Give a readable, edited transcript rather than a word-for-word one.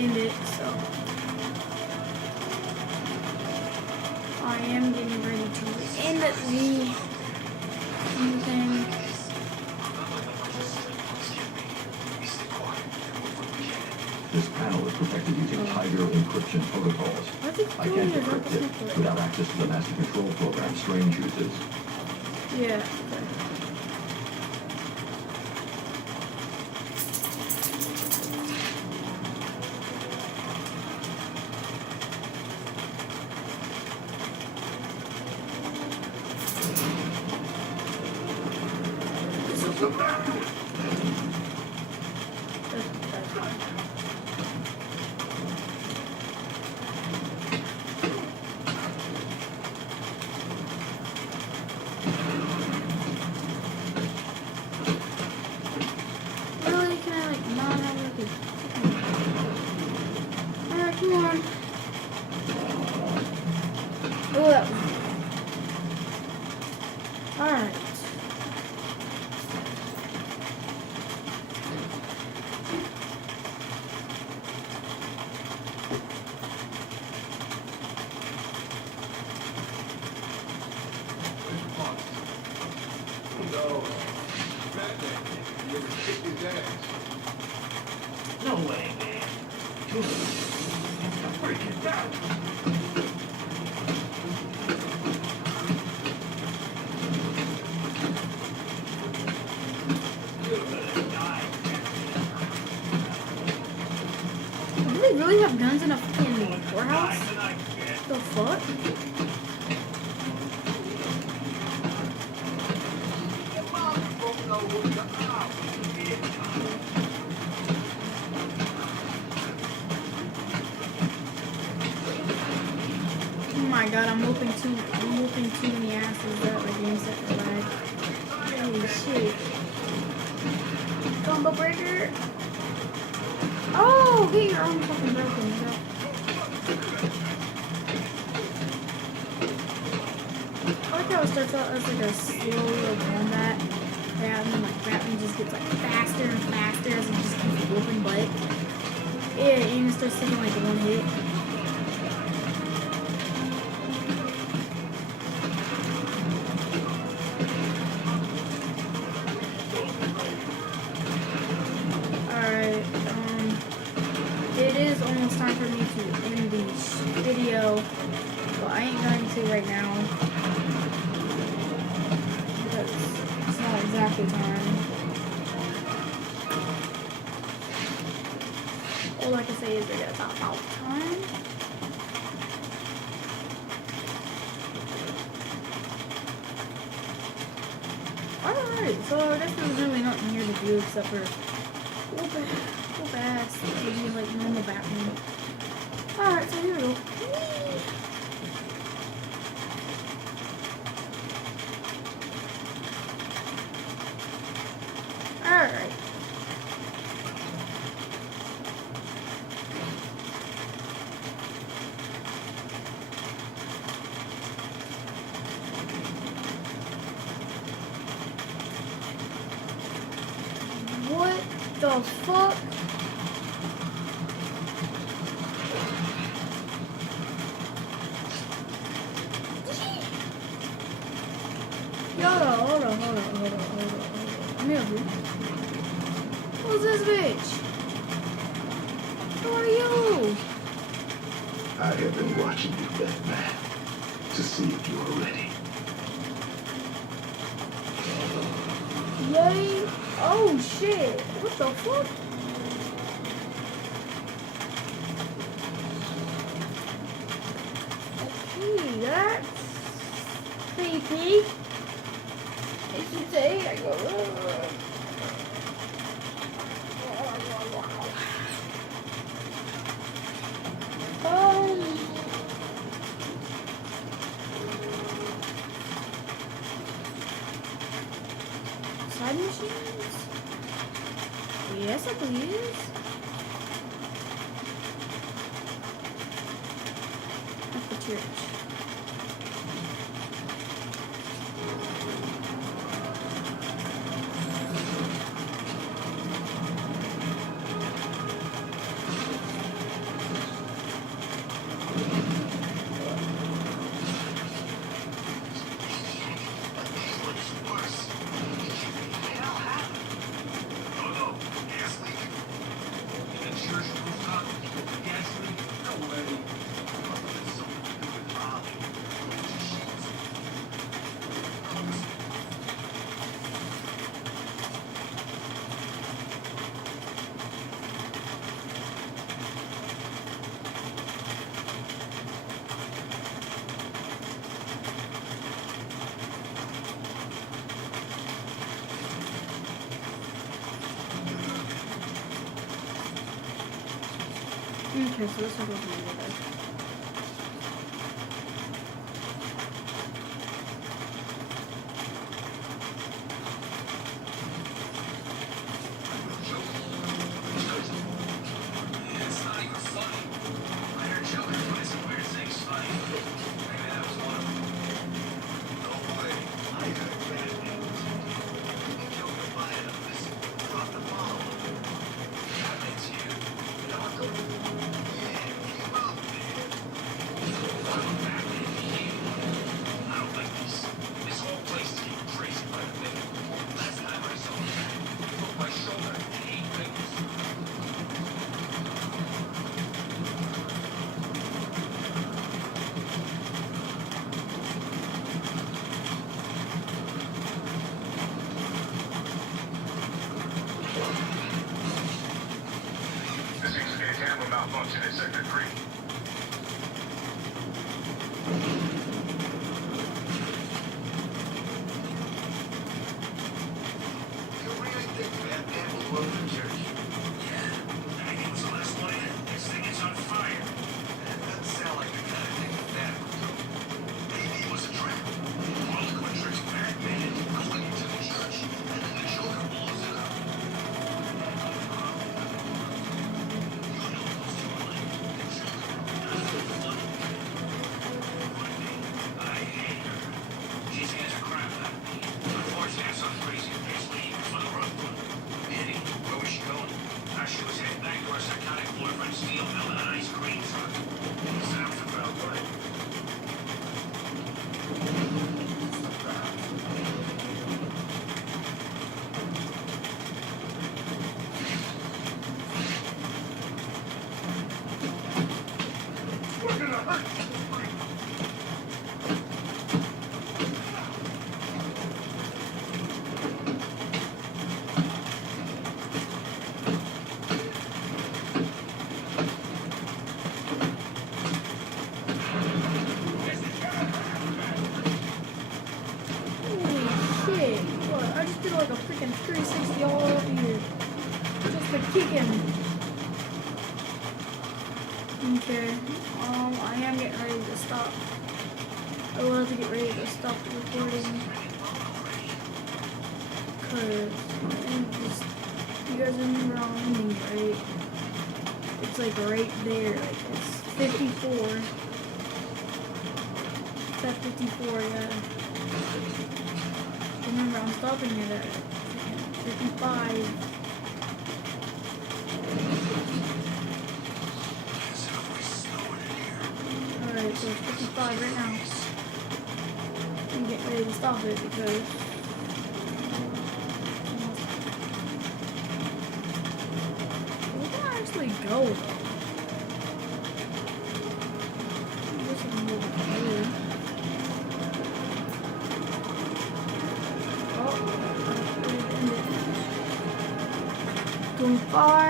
end it, so I am getting ready to end the thing. This panel is protected using Tiger encryption protocols. I can't decrypt it without access to the master control program Strange uses. Yeah. Really? Can I like not have like a... Alright, come on. Oh, that one. Alright. No way, man. Break it down. Do they really have guns in a fucking warehouse? The fuck? Oh my god, I'm whooping too many asses that the game set for lag. Holy shit. Combo breaker. Oh, get your own fucking broken, bro. I like how it starts out as like a slow little combat. Yeah, and then like Batman just gets like faster and faster as it just keeps whooping butt. Yeah, and it starts taking like one hit. Alright, it is almost time for me to end the video. Well, I ain't going to right now. Because it's not exactly time. All I can say is that it's about time. Alright, so I guess there's really nothing here to do except for whoop ass. Maybe like normal Batman. Alright, so here we go. Alright. What the fuck? Hold on. Come here, dude. Who's this bitch? Who are you? I have been watching you, Batman, to see if you are ready. Yay. Oh shit. What the fuck? Okay, that's creepy. I should say, I go. Side missions? Yes, I believe. At the church. Okay, so this will go through there. It's not even funny. I heard Joker play some weird things funny. Maybe that was one of them. No way. I heard bad news. Joker fired a missile. Dropped the bomb. That makes you Gotham. Yeah, came out there. I'm Batman here. I don't like this whole place is getting crazy by the minute. Last time I saw him, he broke my shoulder and 8 fingers. There seems to be a camera malfunction in Sector 3. You really think Batman will blow the church? Yeah. I think it was the last one in. This thing is on fire. That doesn't sound like the kind of thing that Batman would do. Maybe it was a trap. Harlequin tricks Batman into going into the church, and then the Joker blows it up. You know those two are like the Joker. That's so funny. I hate her. She scares the crap out of me. Unfortunately, I saw crazy bitch leave for the road. Pity. Where was she going? She was heading back to her psychotic boyfriend's steel mill in an ice cream truck. Sounds about right. We're gonna hurt you. Holy shit! What? I just did like a freaking 360 all over here. Just to kick him. Okay. I am getting ready to stop. I will have to get ready to stop the recording. Cause you guys remember on ending, right? It's like right there, like it's 54. It's at 54, yeah. Remember, I'm stopping it at 55. Alright, so it's 55 right now. I'm getting ready to stop it because we can actually go though. This is more weird. Oh, 25.